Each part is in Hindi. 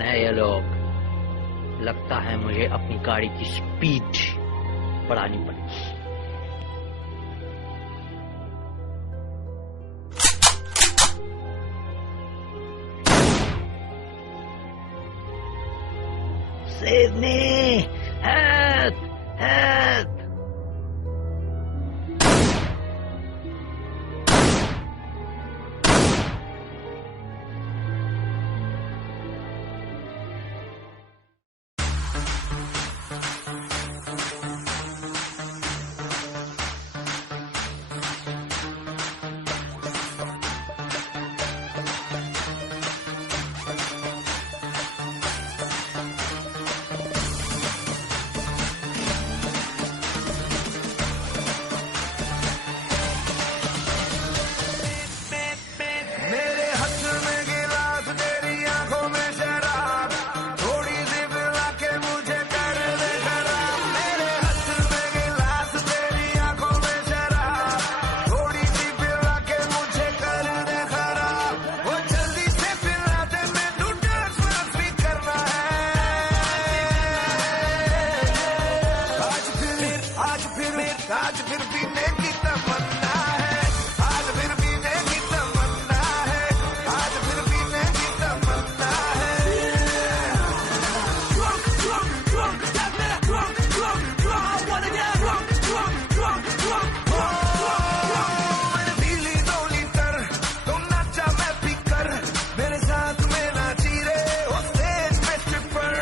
कौन है ये लोग? लगता है मुझे अपनी गाड़ी की स्पीड बढ़ानी पड़ेगी। Save me! Help! Help! आज फिर पीने की तमन्ना है, आज फिर पीने की तमन्ना है, आज फिर पीने की तमन्ना है। Drunk, drunk, drunk, that man, drunk, drunk, drunk, I wanna get drunk, drunk, drunk, drunk, drunk, drunk, पीली 2 लीटर तो नाचा मैं पीकर, मेरे साथ में नाची रे वो स्टेज पे स्ट्रिपर।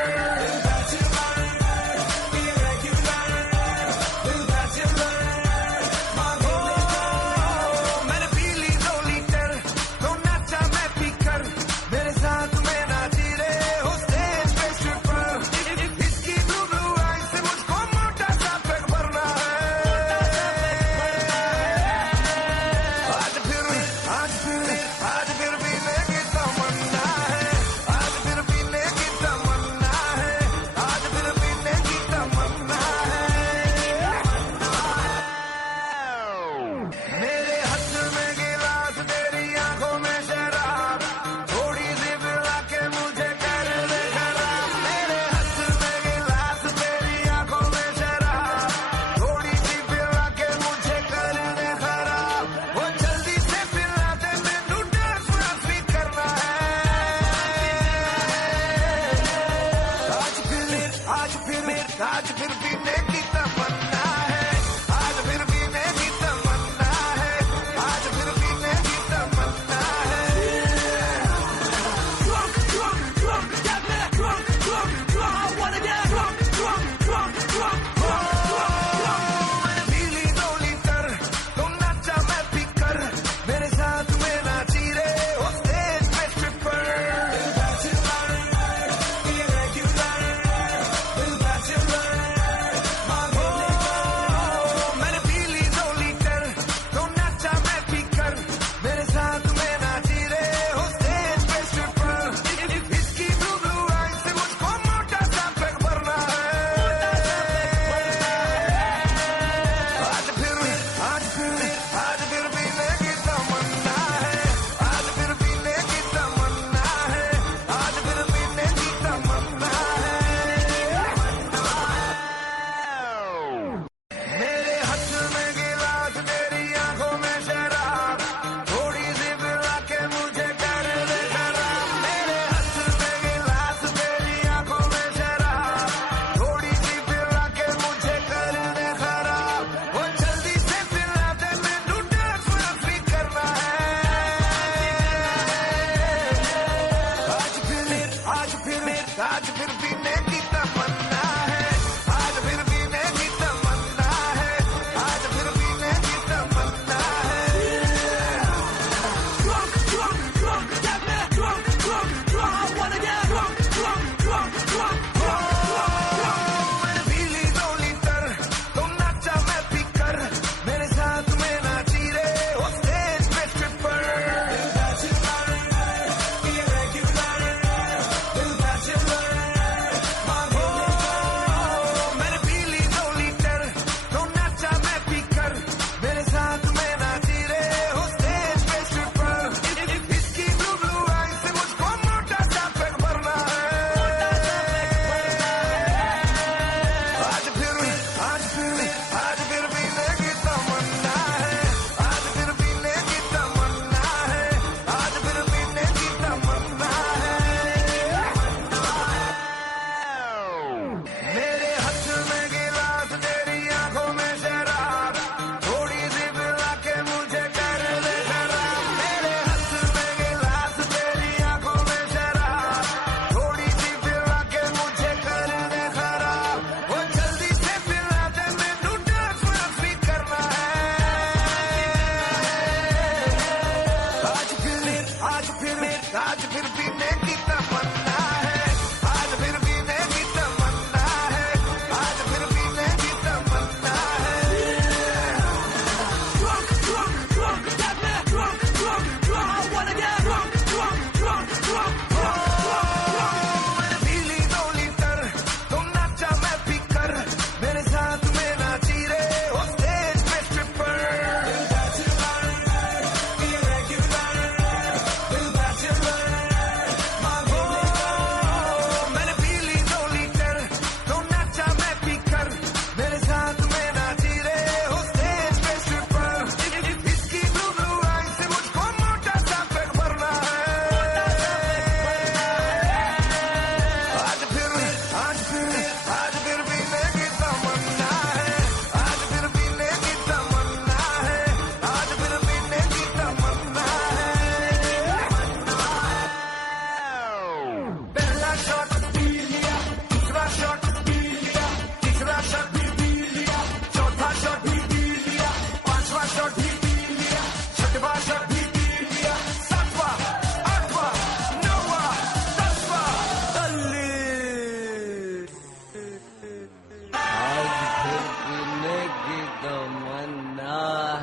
तमन्ना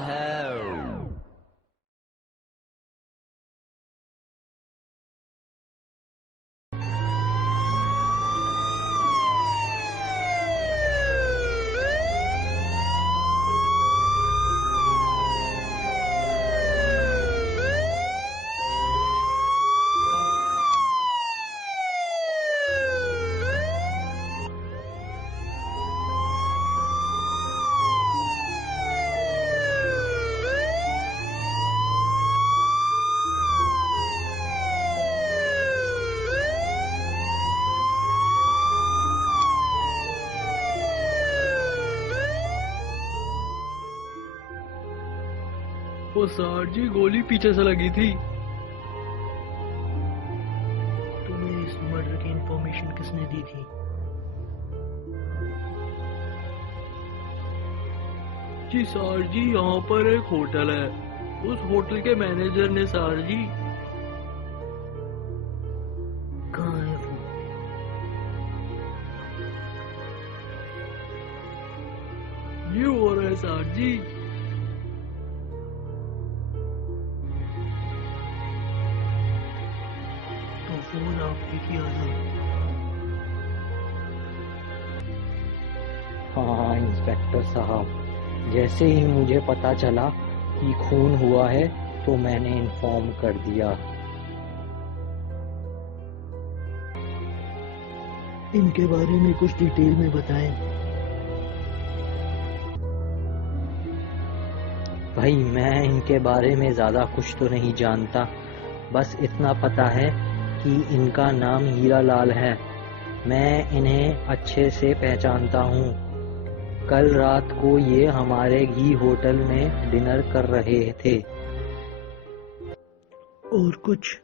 है। वो सर जी, गोली पीछे से लगी थी। तुम्हें इस मर्डर की इंफॉर्मेशन किसने दी थी? जी सर जी, यहाँ पर एक होटल है, उस होटल के मैनेजर ने सर जी। कहाँ है वो? ये हो रहा है सर जी। तो फोन आपने किया था? हाँ इंस्पेक्टर साहब, जैसे ही मुझे पता चला कि खून हुआ है तो मैंने इन्फॉर्म कर दिया। इनके बारे में कुछ डिटेल में बताएं। भाई मैं इनके बारे में ज़्यादा कुछ तो नहीं जानता, बस इतना पता है कि इनका नाम हीरा लाल है। मैं इन्हें अच्छे से पहचानता हूँ। कल रात को ये हमारे घी होटल में डिनर कर रहे थे। और कुछ?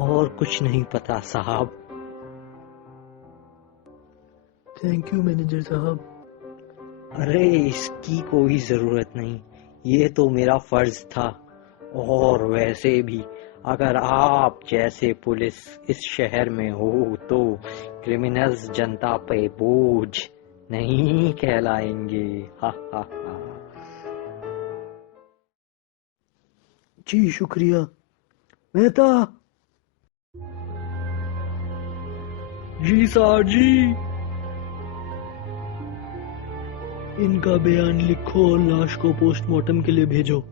और कुछ नहीं पता साहब। थैंक यू मैनेजर साहब। अरे इसकी कोई जरूरत नहीं, ये तो मेरा फर्ज था। और वैसे भी अगर आप जैसे पुलिस इस शहर में हो तो क्रिमिनल्स जनता पे बोझ नहीं कहलाएंगे। हा हा हा। जी शुक्रिया। मेहता। जी सर जी। इनका बयान लिखो और लाश को पोस्टमार्टम के लिए भेजो।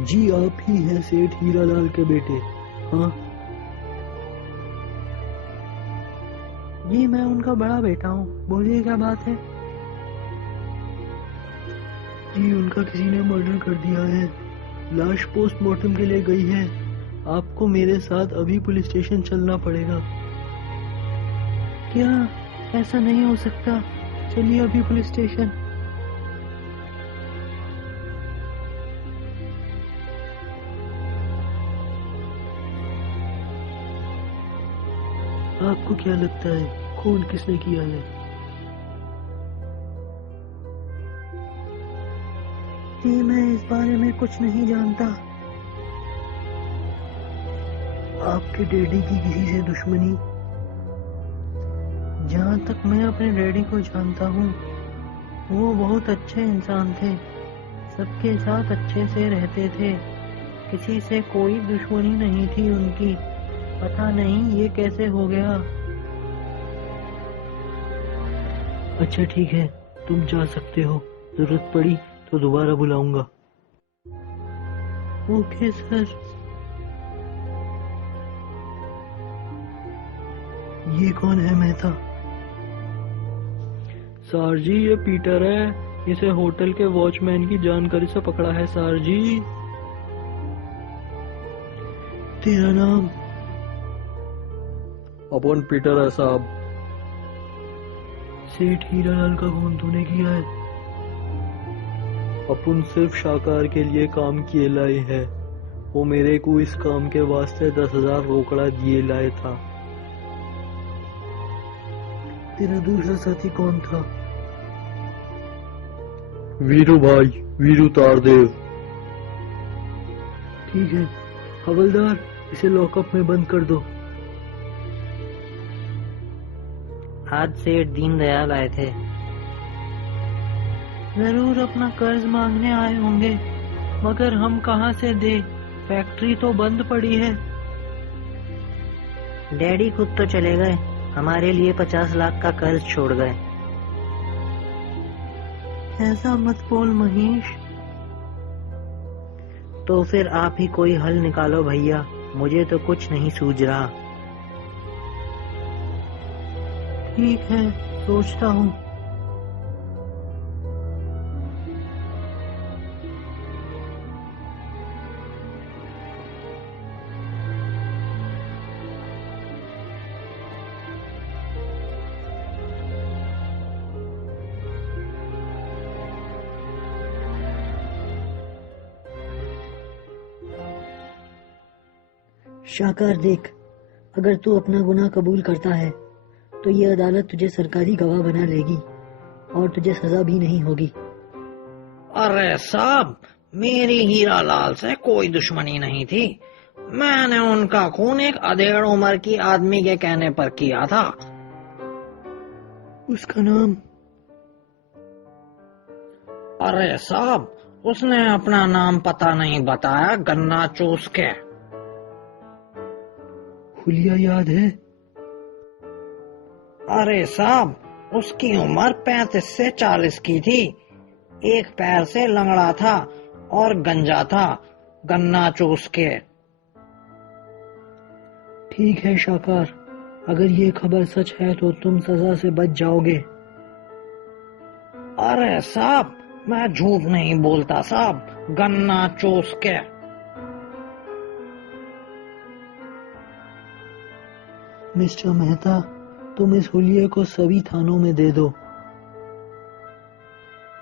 जी आप ही हैं सेठ हीरालाल के बेटे? हाँ जी, मैं उनका बड़ा बेटा हूँ। बोलिए क्या बात है? जी उनका किसी ने मर्डर कर दिया है, लाश पोस्टमार्टम के लिए गई है। आपको मेरे साथ अभी पुलिस स्टेशन चलना पड़ेगा। क्या ऐसा नहीं हो सकता? चलिए अभी पुलिस स्टेशन। आपको क्या लगता है खून किसने किया है? जी मैं इस बारे में कुछ नहीं जानता। आपके डैडी की किसी से दुश्मनी? जहाँ तक मैं अपने डैडी को जानता हूँ वो बहुत अच्छे इंसान थे, सबके साथ अच्छे से रहते थे, किसी से कोई दुश्मनी नहीं थी उनकी। पता नहीं ये कैसे हो गया। अच्छा ठीक है, तुम जा सकते हो, जरूरत पड़ी तो दोबारा बुलाऊंगा। Okay sir. ये कौन है मेहता? सर जी ये पीटर है, इसे होटल के वॉचमैन की जानकारी से पकड़ा है सर जी। तेरा नाम? अपन पीटर है साहब। सेठ हीरालाल का खून तूने किया है? अपन सिर्फ शाकार के लिए काम किए लाए हैं। वो मेरे को इस काम के वास्ते 10,000 रोकड़ा दिए लाए था। तेरा दूसरा साथी कौन था? वीरू भाई, वीरू तारदेव। ठीक है हवलदार, इसे लॉकअप में बंद कर दो। आज सेठ दीनदयाल आए थे। जरूर अपना कर्ज मांगने आए होंगे, मगर हम कहाँ से दे? फैक्ट्री तो बंद पड़ी है। डैडी खुद तो चले गए, हमारे लिए 50 लाख का कर्ज छोड़ गए। ऐसा मत बोल महेश। तो फिर आप ही कोई हल निकालो भैया, मुझे तो कुछ नहीं सूझ रहा। ठीक है, सोचता हूँ। शाकार देख, अगर तू अपना गुनाह कबूल करता है तो ये अदालत तुझे सरकारी गवाह बना लेगी और तुझे सजा भी नहीं होगी। अरे साहब, मेरी हीरा लाल से कोई दुश्मनी नहीं थी। मैंने उनका खून एक अधेड़ उम्र की आदमी के कहने पर किया था। उसका नाम? अरे साहब, उसने अपना नाम पता नहीं बताया, गन्ना चूस के। हुलिया याद है? अरे साहब, उसकी उम्र 35 से 40 की थी। एक पैर से लंगड़ा था और गंजा था, गन्ना चूस के। ठीक है शाकार, अगर ये खबर सच है तो तुम सजा से बच जाओगे। अरे साहब, मैं झूठ नहीं बोलता साहब, गन्ना चूस के। मिस्टर मेहता, तुम इस हुलिये को सभी थानों में दे दो।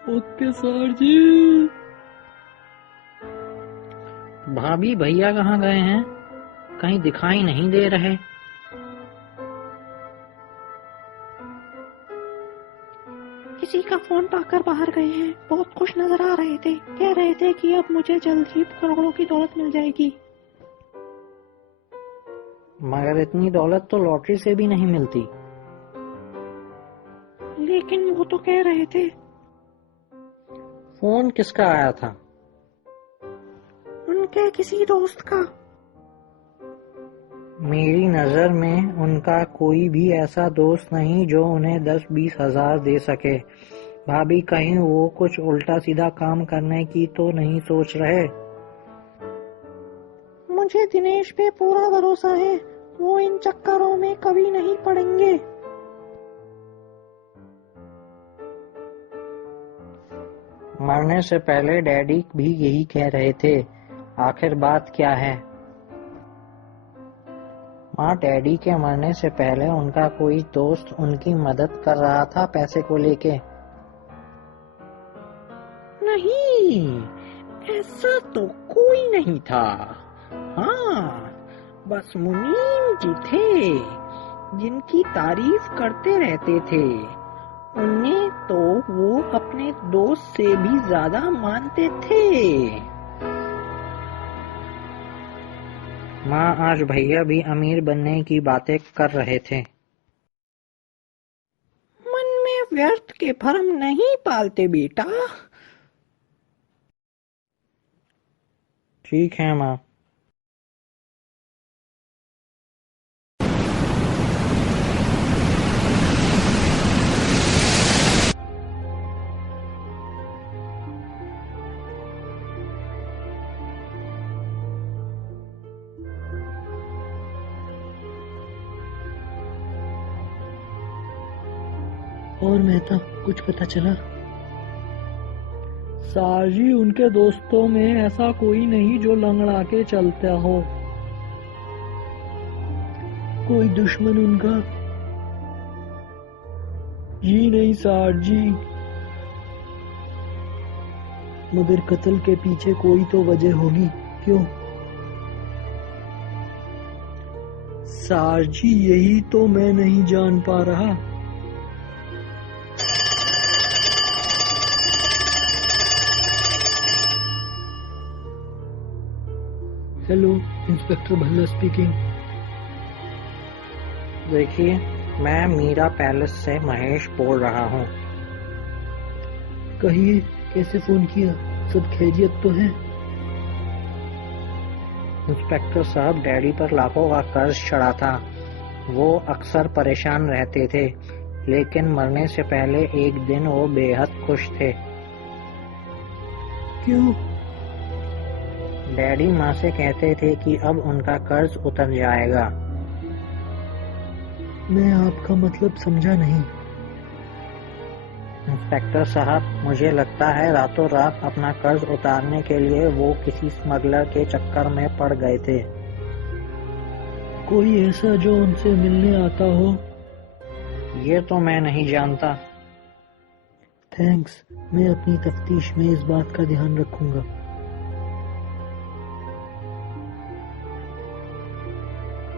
ओके सर जी। भाभी भैया कहाँ गए हैं? कहीं दिखाई नहीं दे रहे। किसी का फोन पाकर बाहर गए हैं। बहुत खुश नजर आ रहे थे, कह रहे थे कि अब मुझे जल्द ही करोड़ों की दौलत मिल जाएगी। मगर इतनी दौलत तो लॉटरी से भी नहीं मिलती। लेकिन वो तो कह रहे थे। फोन किसका आया था? उनके किसी दोस्त का। मेरी नजर में उनका कोई भी ऐसा दोस्त नहीं जो उन्हें 10-20 हजार दे सके। भाभी, कहीं वो कुछ उल्टा सीधा काम करने की तो नहीं सोच रहे? मुझे दिनेश पे पूरा भरोसा है, वो इन चक्करों में कभी नहीं पड़ेंगे। मरने से पहले डैडी भी यही कह रहे थे। आखिर बात क्या है? माँ, डैडी के मरने से पहले उनका कोई दोस्त उनकी मदद कर रहा था पैसे को लेके। नहीं, ऐसा तो कोई नहीं था। हाँ, बस मुनीम जी थे, जिनकी तारीफ करते रहते थे। उन्हें तो वो अपने दोस्त से भी ज्यादा मानते थे। माँ, आज भैया भी अमीर बनने की बातें कर रहे थे। मन में व्यर्थ के भ्रम नहीं पालते बेटा। ठीक है माँ। और मेहता, कुछ पता चला? सर जी, उनके दोस्तों में ऐसा कोई नहीं जो लंगड़ा के चलता हो। कोई दुश्मन उनका? जी नहीं सर जी। मगर कत्ल के पीछे कोई तो वजह होगी, क्यों? सार जी, यही तो मैं नहीं जान पा रहा। Hello, inspector Bhalla speaking. देखिए, मैं मीरा पैलेस से महेश बोल रहा हूँ। कहिए, कैसे फोन किया? सब खैरियत तो है? इंस्पेक्टर साहब, डैडी पर लाखों का कर्ज चढ़ा था। वो अक्सर परेशान रहते थे, लेकिन मरने से पहले एक दिन वो बेहद खुश थे। क्यों? डैडी माँ से कहते थे कि अब उनका कर्ज उतर जाएगा। मैं आपका मतलब समझा नहीं। इंस्पेक्टर साहब, मुझे लगता है रातों रात अपना कर्ज उतारने के लिए वो किसी स्मगलर के चक्कर में पड़ गए थे। कोई ऐसा जो उनसे मिलने आता हो? ये तो मैं नहीं जानता। थैंक्स, मैं अपनी तफ्तीश में इस बात का ध्यान रखूंगा।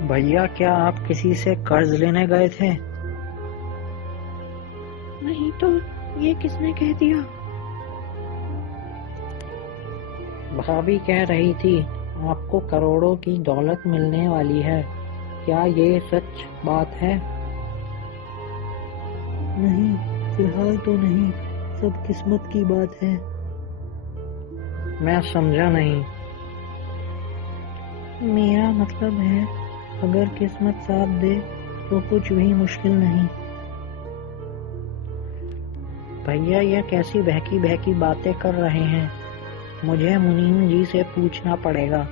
भैया, क्या आप किसी से कर्ज लेने गए थे? नहीं तो ये किसने कह दिया? भाभी कह रही थी आपको करोड़ों की दौलत मिलने वाली है। क्या ये सच बात है? नहीं, फिलहाल तो नहीं। सब किस्मत की बात है। मैं समझा नहीं। मेरा मतलब है, अगर किस्मत साथ दे तो कुछ भी मुश्किल नहीं। भैया, ये कैसी बहकी बहकी बातें कर रहे हैं? मुझे मुनीम जी से पूछना पड़ेगा।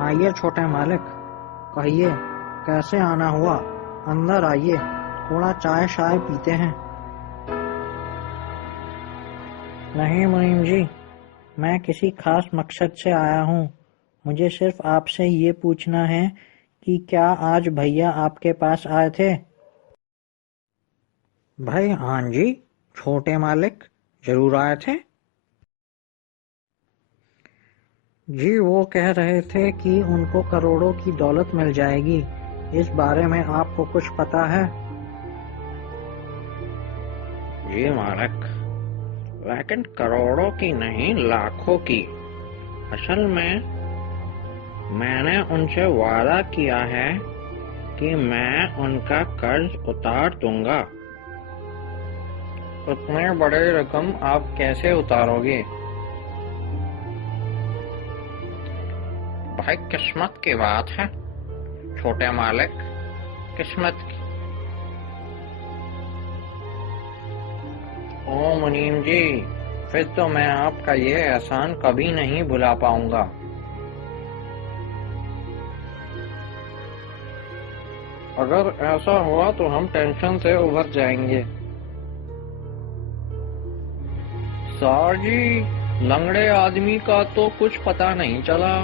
आइए छोटे मालिक, कहिए कैसे आना हुआ। अंदर आइए, थोड़ा चाय शाय पीते हैं। नहीं मुनीम जी, मैं किसी खास मकसद से आया हूँ। मुझे सिर्फ आपसे ये पूछना है कि क्या आज भैया आपके पास आए थे? भाई हाँ जी, छोटे मालिक जरूर आए थे जी। वो कह रहे थे कि उनको करोड़ों की दौलत मिल जाएगी। इस बारे में आपको कुछ पता है? जी मालिक, लेकिन करोड़ों की नहीं, लाखों की। असल में मैंने उनसे वादा किया है कि मैं उनका कर्ज उतार दूंगा। उतने बड़े रकम आप कैसे उतारोगे? भाई किस्मत की बात है छोटे मालिक, किस्मत की। ओ मुनीम जी, फिर तो मैं आपका ये एहसान कभी नहीं भुला पाऊंगा। अगर ऐसा हुआ तो हम टेंशन से उभर जाएंगे। सर जी, लंगड़े आदमी का तो कुछ पता नहीं चला।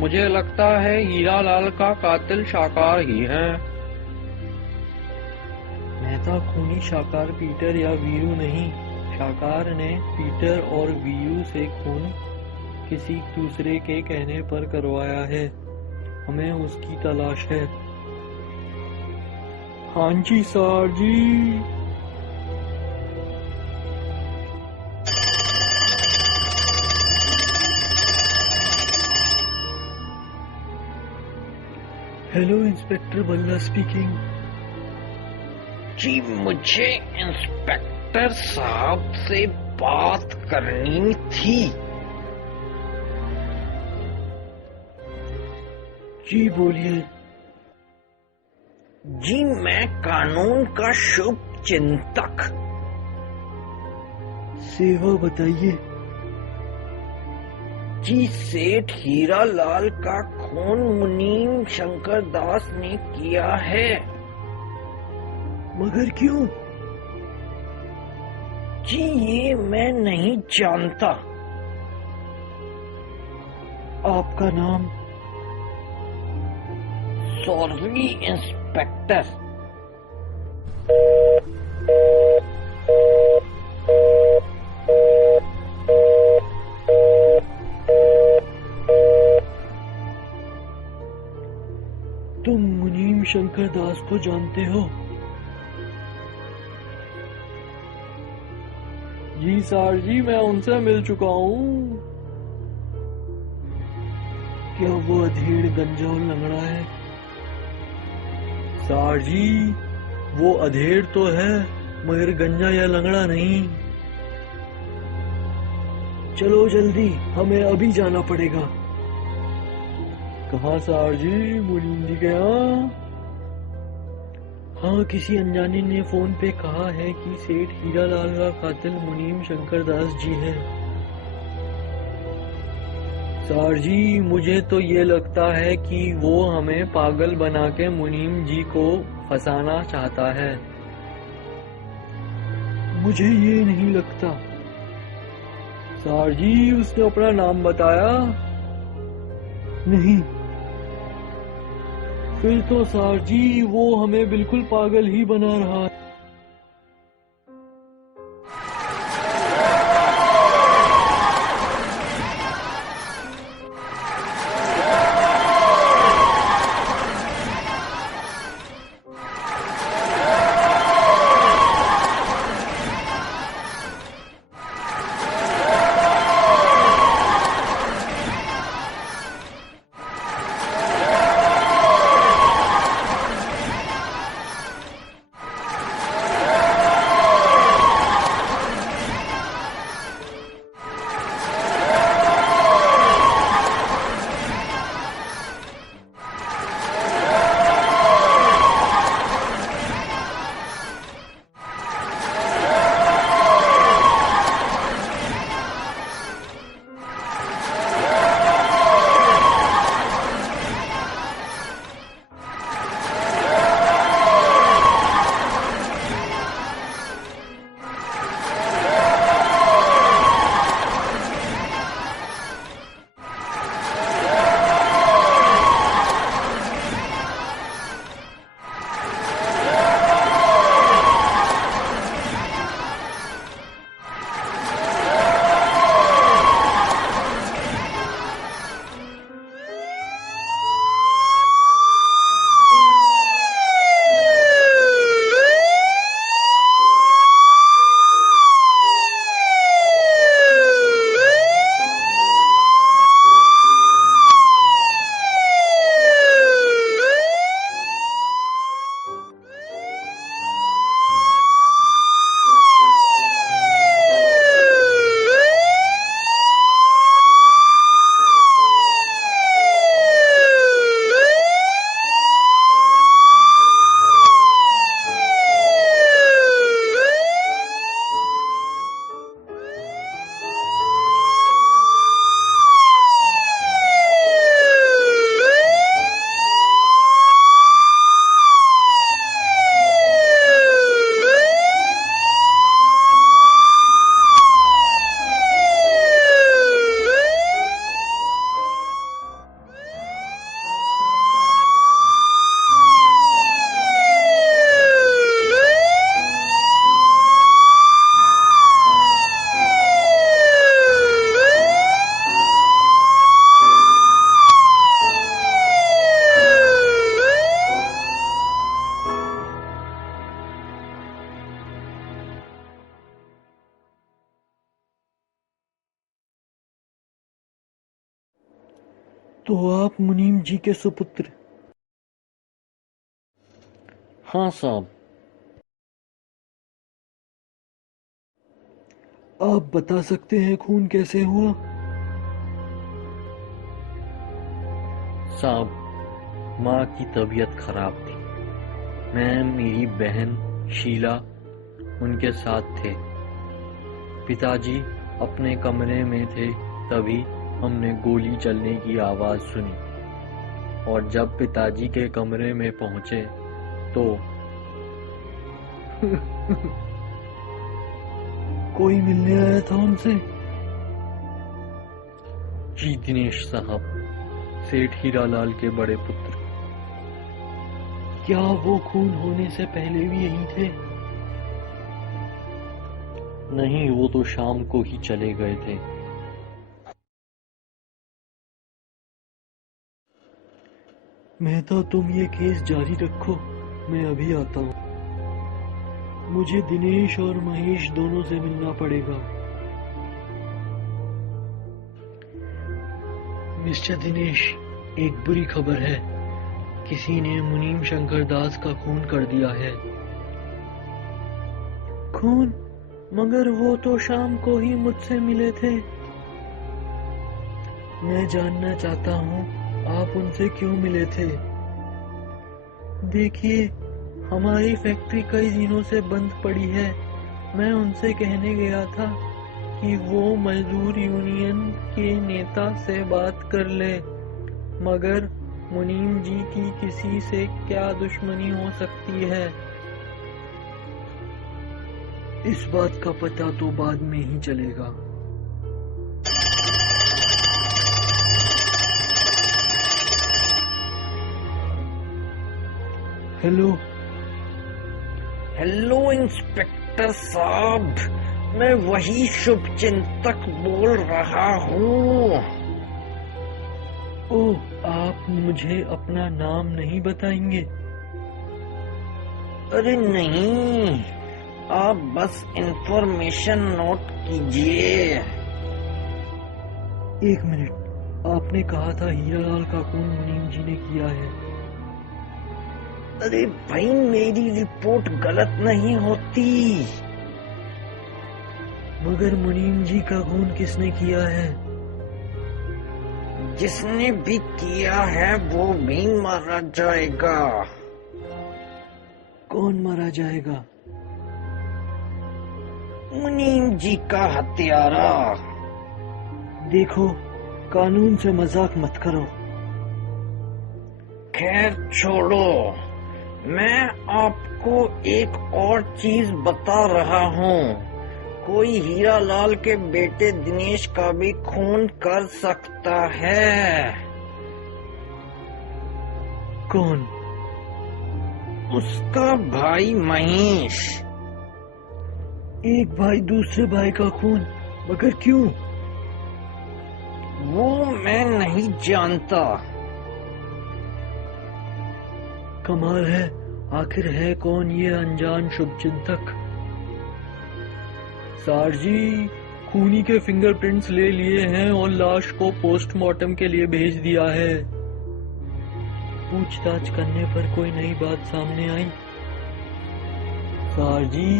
मुझे लगता है हीरा लाल का कातिल शाकार ही है। मेहता खूनी शाकार पीटर या वीरू नहीं। शाकार ने पीटर और वीरू से खून किसी दूसरे के कहने पर करवाया है। हमें उसकी तलाश है। हाँ जी सर जी। हेलो, इंस्पेक्टर बल्ला स्पीकिंग। जी मुझे इंस्पेक्टर साहब से बात करनी थी। जी बोलिए। जी मैं कानून का शुभ चिंतक। सेवा बताइए। जी सेठ हीरा लाल का खून मुनीम शंकर दास ने किया है। मगर क्यों? जी ये मैं नहीं जानता। आपका नाम? Sorry inspector. तुम मुनीम शंकर दास को जानते हो? जी सर जी, मैं उनसे मिल चुका हूँ। क्या वो अधेड़ गंजा और लंगड़ा है? सर जी, वो अधेड़ तो है मगर गंजा या लंगड़ा नहीं। चलो जल्दी, हमें अभी जाना पड़ेगा। कहाँ सर जी? मुनीम जी के यहाँ? हाँ, किसी अनजाने ने फोन पे कहा है कि सेठ हीरा लाल का कातिल मुनीम शंकर दास जी है। सर जी, मुझे तो ये लगता है कि वो हमें पागल बना के मुनीम जी को फंसाना चाहता है। मुझे ये नहीं लगता। सर जी, उसने अपना नाम बताया? नहीं। फिर तो सर जी वो हमें बिल्कुल पागल ही बना रहा है। तो आप मुनीम जी के सुपुत्र? हाँ साहब। आप बता सकते हैं खून कैसे हुआ? साहब, माँ की तबीयत खराब थी। मैं, मेरी बहन शीला उनके साथ थे। पिताजी अपने कमरे में थे, तभी हमने गोली चलने की आवाज सुनी और जब पिताजी के कमरे में पहुंचे तो कोई मिलने आया था उनसे? जी दिनेश साहब, सेठ हीरालाल के बड़े पुत्र। क्या वो खून होने से पहले भी यही थे? नहीं, वो तो शाम को ही चले गए थे। मेहता, तुम ये केस जारी रखो, मैं अभी आता हूँ। मुझे दिनेश और महेश दोनों से मिलना पड़ेगा। मिस्टर दिनेश, एक बुरी खबर है। किसी ने मुनीम शंकर दास का खून कर दिया है। खून? मगर वो तो शाम को ही मुझसे मिले थे। मैं जानना चाहता हूँ आप उनसे क्यों मिले थे? देखिए, हमारी फैक्ट्री कई दिनों से बंद पड़ी है। मैं उनसे कहने गया था कि वो मजदूर यूनियन के नेता से बात कर ले, मगर मुनीम जी की किसी से क्या दुश्मनी हो सकती है? इस बात का पता तो बाद में ही चलेगा। हेलो। हेलो इंस्पेक्टर साहब, मैं वही शुभचिंतक बोल रहा हूँ। ओह, आप मुझे अपना नाम नहीं बताएंगे? अरे नहीं, आप बस इंफॉर्मेशन नोट कीजिए। एक मिनट, आपने कहा था हीरालाल का खून मुनीम जी ने किया है। अरे भाई, मेरी रिपोर्ट गलत नहीं होती। मगर मुनीम जी का खून किसने किया है? जिसने भी किया है वो भी मारा जाएगा। कौन मारा जाएगा? मुनीम जी का हत्यारा। देखो, कानून से मजाक मत करो। खैर छोड़ो, मैं आपको एक और चीज बता रहा हूँ। कोई हीरालाल के बेटे दिनेश का भी खून कर सकता है। कौन? उसका भाई महेश। एक भाई दूसरे भाई का खून? मगर क्यों? वो मैं नहीं जानता। कमाल है, आखिर है कौन ये अनजान शुभचिंतक? सार जी, खूनी के फिंगरप्रिंट्स ले लिए हैं और लाश को पोस्टमार्टम के लिए भेज दिया है। पूछताछ करने पर कोई नई बात सामने आई? सार जी,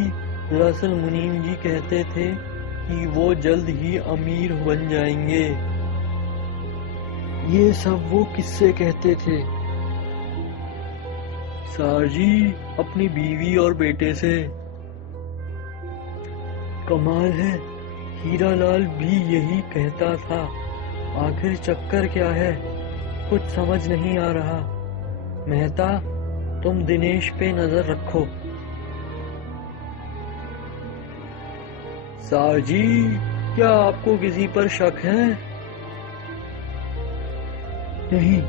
दरअसल मुनीम जी कहते थे कि वो जल्द ही अमीर बन जाएंगे। ये सब वो किससे कहते थे? सार जी, अपनी बीवी और बेटे से। कमाल है, हीरालाल भी यही कहता था। आखिर चक्कर क्या है, कुछ समझ नहीं आ रहा। मेहता, तुम दिनेश पे नजर रखो। सार जी, क्या आपको किसी पर शक है? नहीं,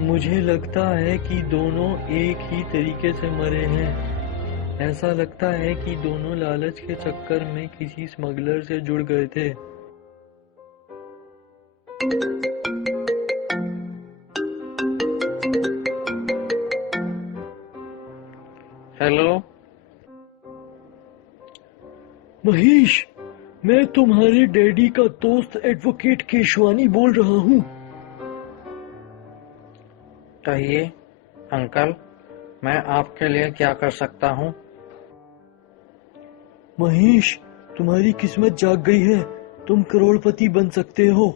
मुझे लगता है कि दोनों एक ही तरीके से मरे हैं। ऐसा लगता है कि दोनों लालच के चक्कर में किसी स्मगलर से जुड़ गए थे। हेलो महेश, मैं तुम्हारे डैडी का दोस्त एडवोकेट केशवानी बोल रहा हूँ। कहिए अंकल, मैं आपके लिए क्या कर सकता हूँ? महेश, तुम्हारी किस्मत जाग गई है, तुम करोड़पति बन सकते हो।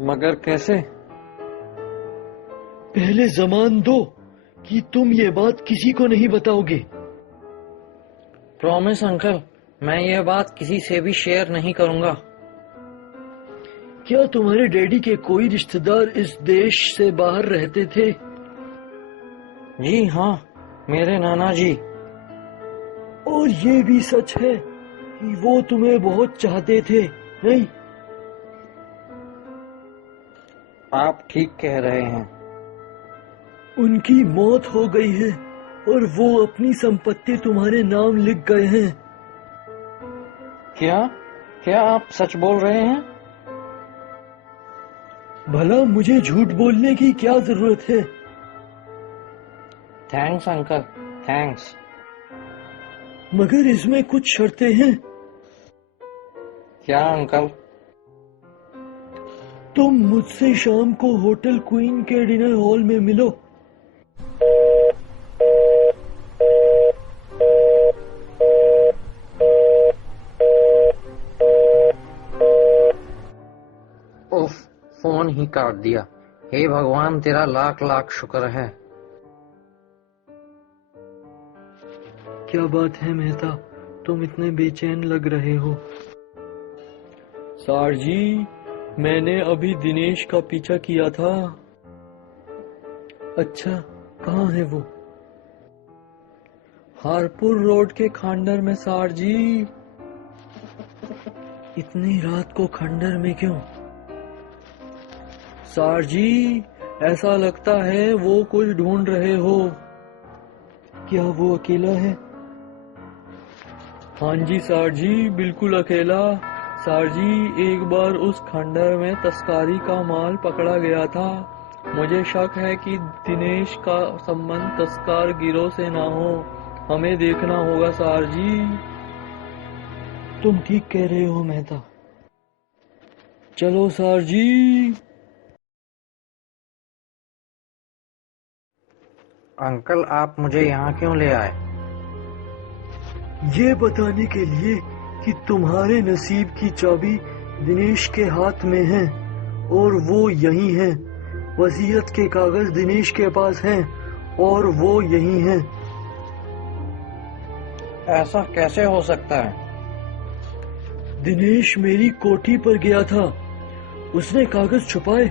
मगर कैसे? पहले जमान दो कि तुम ये बात किसी को नहीं बताओगे। प्रॉमिस अंकल, मैं ये बात किसी से भी शेयर नहीं करूँगा। क्या तुम्हारे डैडी के कोई रिश्तेदार इस देश से बाहर रहते थे? जी हाँ, मेरे नाना जी। और ये भी सच है कि वो तुम्हें बहुत चाहते थे, नहीं? आप ठीक कह रहे हैं। उनकी मौत हो गई है और वो अपनी संपत्ति तुम्हारे नाम लिख गए हैं। क्या क्या आप सच बोल रहे हैं? भला मुझे झूठ बोलने की क्या जरूरत है? Thanks uncle, thanks. मगर इसमें कुछ शर्तें हैं। क्या अंकल? तुम मुझसे शाम को होटल क्वीन के डिनर हॉल में मिलो। उफ, फोन ही काट दिया। हे भगवान, तेरा लाख लाख शुक्र है। क्या बात है मेहता, तुम इतने बेचैन लग रहे हो? सर जी, मैंने अभी दिनेश का पीछा किया था। अच्छा, कहाँ है वो? हारपुर रोड के खंडर में सर जी। इतनी रात को खंडर में क्यों? सर जी, ऐसा लगता है वो कुछ ढूंढ रहे हो। क्या वो अकेला है? हाँ जी सर जी, बिल्कुल अकेला। सर जी, एक बार उस खंडर में तस्करी का माल पकड़ा गया था। मुझे शक है कि दिनेश का संबंध तस्कर गिरोह से ना हो। हमें देखना होगा सर जी। तुम ठीक कह रहे हो मेहता। चलो सर जी। अंकल, आप मुझे यहाँ क्यों ले आए? ये बताने के लिए कि तुम्हारे नसीब की चाबी दिनेश के हाथ में है और वो यही है। वसीयत के कागज दिनेश के पास हैं और वो यही हैं। ऐसा कैसे हो सकता है? दिनेश मेरी कोठी पर गया था, उसने कागज छुपाए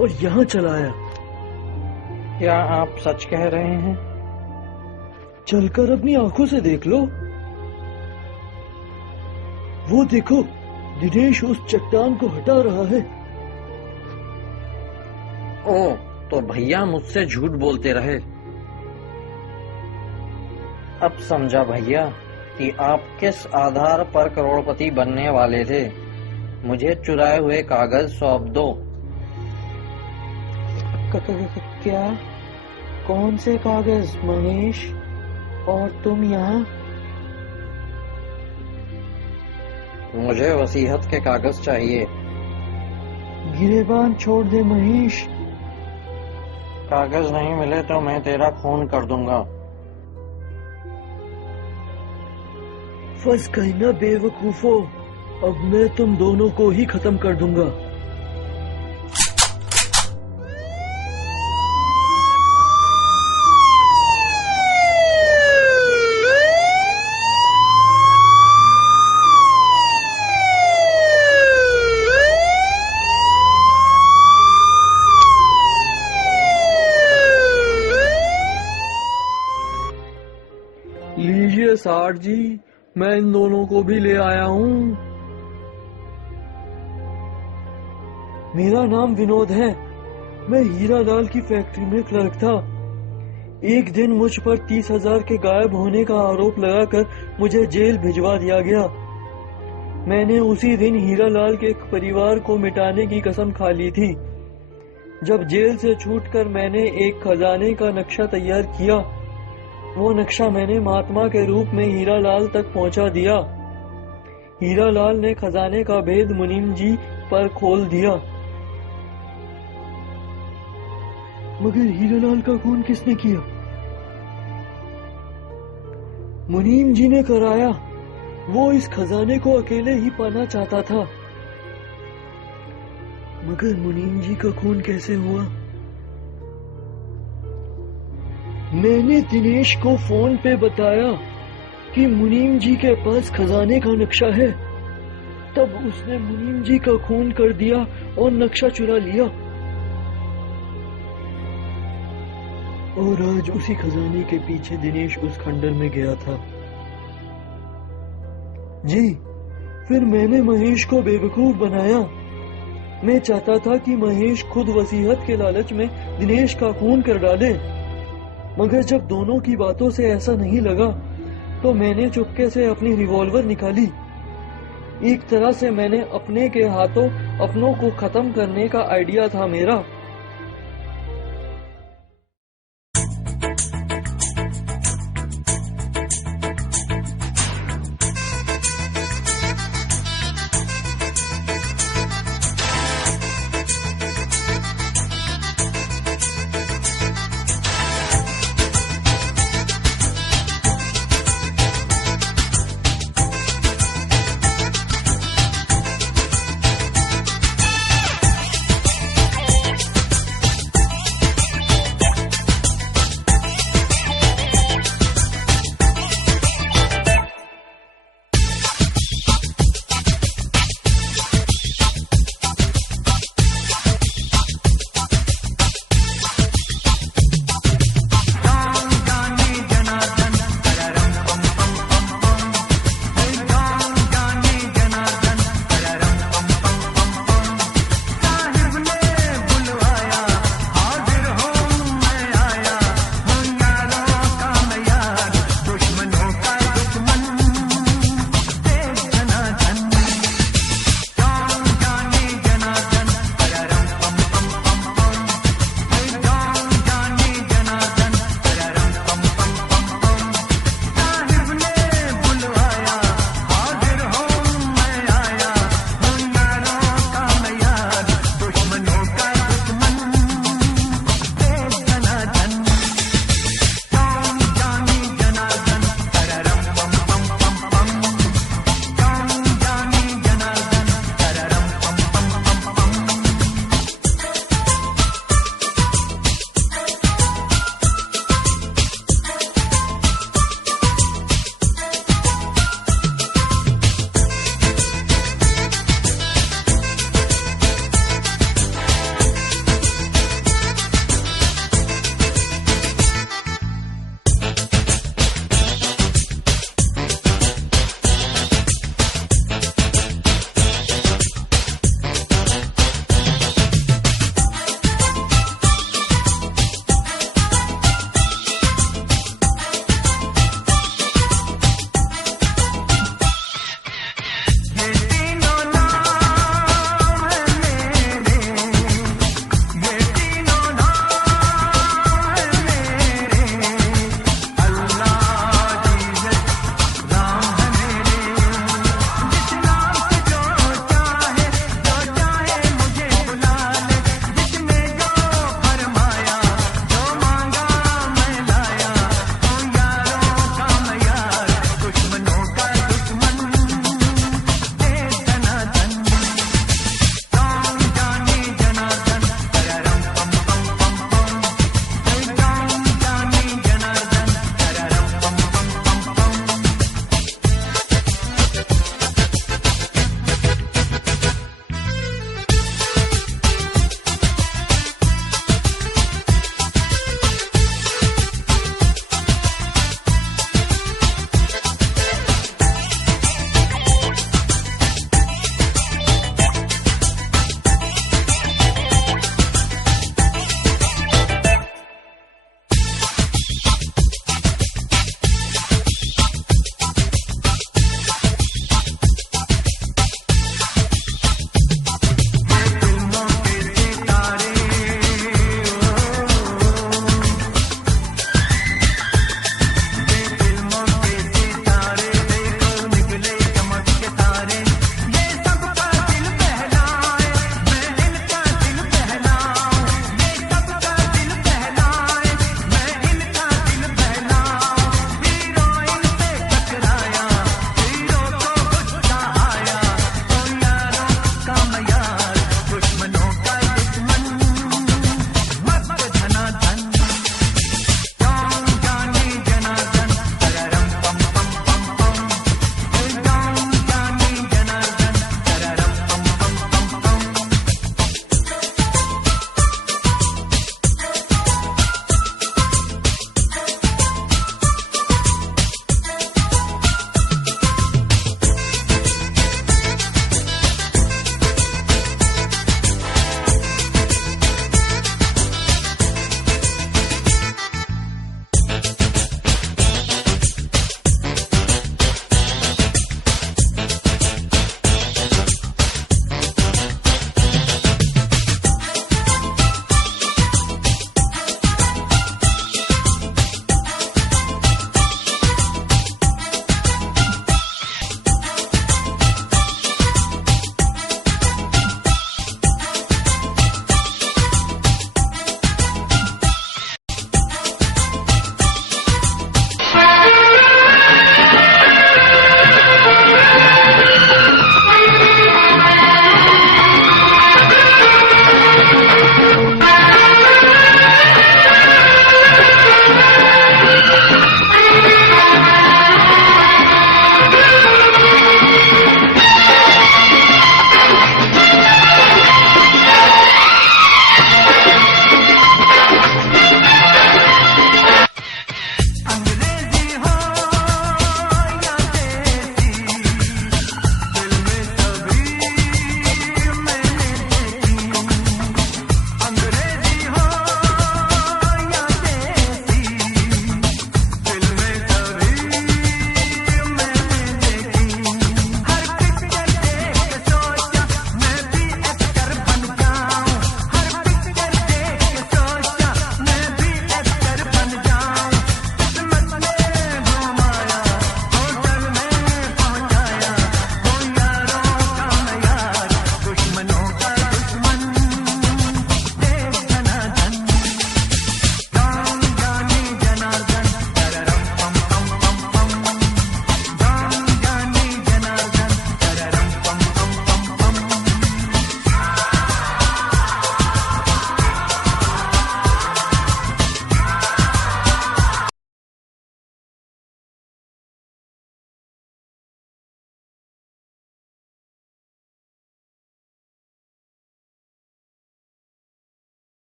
और यहाँ चलाया। क्या आप सच कह रहे हैं? चलकर अपनी आंखों से देख लो। वो देखो, दिनेश उस चट्टान को हटा रहा है। ओह, तो भैया मुझसे झूठ बोलते रहे। अब समझा भैया कि आप किस आधार पर करोड़पति बनने वाले थे। मुझे चुराए हुए कागज सौंप दो। क्या? कौन से कागज महेश? और तुम यहाँ? मुझे वसीयत के कागज चाहिए। गिरेबान छोड़ दे महेश। कागज नहीं मिले तो मैं तेरा खून कर दूंगा। फंस गई ना बेवकूफो, अब मैं तुम दोनों को ही खत्म कर दूंगा। लीजिए साठ जी, मैं इन दोनों को भी ले आया हूँ। मेरा नाम विनोद है। मैं हीरा लाल की फैक्ट्री में क्लर्क था। एक दिन मुझ पर 30,000 के गायब होने का आरोप लगाकर मुझे जेल भिजवा दिया गया। मैंने उसी दिन हीरा लाल के परिवार को मिटाने की कसम खा ली थी। जब जेल से छूटकर मैंने एक खजाने का नक्शा तैयार किया। वो नक्शा मैंने महात्मा के रूप में हीरा लाल तक पहुंचा दिया। हीरा लाल ने खजाने का भेद मुनीम जी पर खोल दिया। मगर हीरालाल का खून किसने किया? मुनीम जी ने कराया। वो इस खजाने को अकेले ही पाना चाहता था। मगर मुनीम जी का खून कैसे हुआ? मैंने दिनेश को फोन पे बताया कि मुनीम जी के पास खजाने का नक्शा है। तब उसने मुनीम जी का खून कर दिया और नक्शा चुरा लिया। और आज उसी खजाने के पीछे दिनेश उस खंडर में गया था। जी, फिर मैंने महेश को बेवकूफ बनाया। मैं चाहता था कि महेश खुद वसीयत के लालच में दिनेश का खून कर डाले। मगर जब दोनों की बातों से ऐसा नहीं लगा तो मैंने चुपके से अपनी रिवॉल्वर निकाली। एक तरह से मैंने अपने के हाथों अपनों को खत्म करने का आइडिया था मेरा।